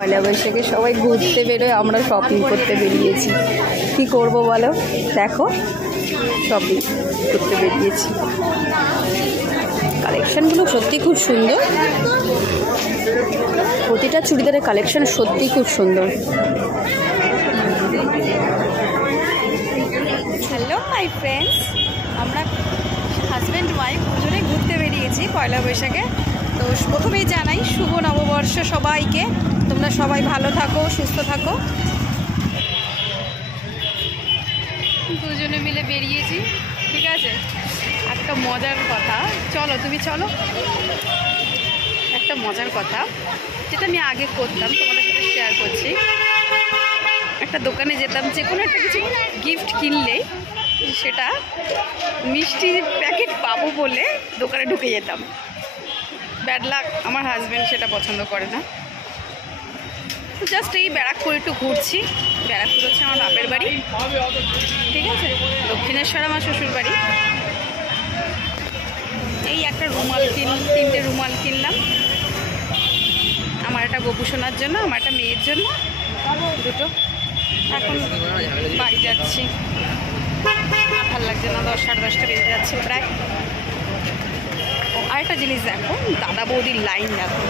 পয়লা বৈশাখে সবাই ঘুরতে বেরোয়, আমরা শপিং করতে বেরিয়েছি। কি করব বলো, দেখো শপিং করতে বেরিয়েছি। কালেকশনগুলো সত্যি খুব সুন্দর, প্রতিটা চুড়িদারের কালেকশন সত্যি খুব সুন্দর। হ্যালো মাই ফ্রেন্ডস, আমরা হাজব্যান্ড ওয়াইফ দুজনে ঘুরতে বেরিয়েছি পয়লা বৈশাখে। তো প্রথমেই জানাই শুভ নববর্ষ সবাইকে, তোমরা সবাই ভালো থাকো, সুস্থ থাকো। দুজনে মিলে বেরিয়েছি, ঠিক আছে। একটা মজার কথা, চলো তুমি চলো। একটা মজার কথা যেটা আমি আগে করতাম, তোমাদের সাথে শেয়ার করছি। একটা দোকানে যেতাম, যে কোনো একটা কিছু গিফট কিনলেই সেটা মিষ্টির প্যাকেট পাবো বলে দোকানে ঢুকে যেতাম। ব্যাড লাক, আমার হাজব্যান্ড সেটা পছন্দ করে না। তো জাস্ট এই ব্যারাকপুর একটু ঘুরছি। ব্যারাকপুর হচ্ছে আমার বাপের বাড়ি, ঠিক আছে। দক্ষিণেশ্বর আমার শ্বশুর বাড়ি। এই একটা রুমাল তিনটে রুমাল কিনলাম, আমার একটা গপু সোনার জন্য, আমার একটা মেয়ের জন্য দুটো। এখন বাড়ি যাচ্ছি, ভাল লাগছে না, 10 সাড়ে 10টা বেজে যাচ্ছে প্রায়। আরেকটা জিনিস দেখো, দাদা বৌদির লাইন দেখো,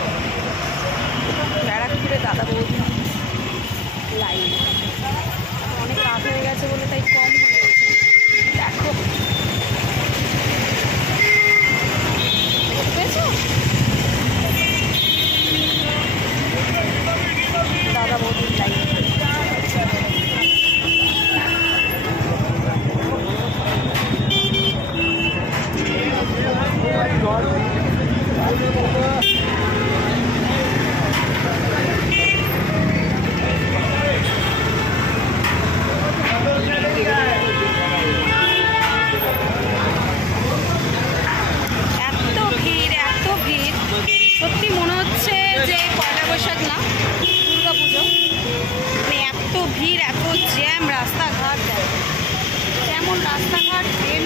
ব্যারাকপুরে দাদা বৌদি লাইন। অনেক রাত হয়ে গেছে বলে তাই কম হয়ে গেছে। দেখো বুঝেছো, দাদা বৌদির লাইন। সত্যি মনে হচ্ছে যে পয়লা বৈশাখ না, দুর্গা পুজো। মানে এত ভিড়, এত জ্যাম, রাস্তাঘাট যেমন রাস্তাঘাট ট্রেন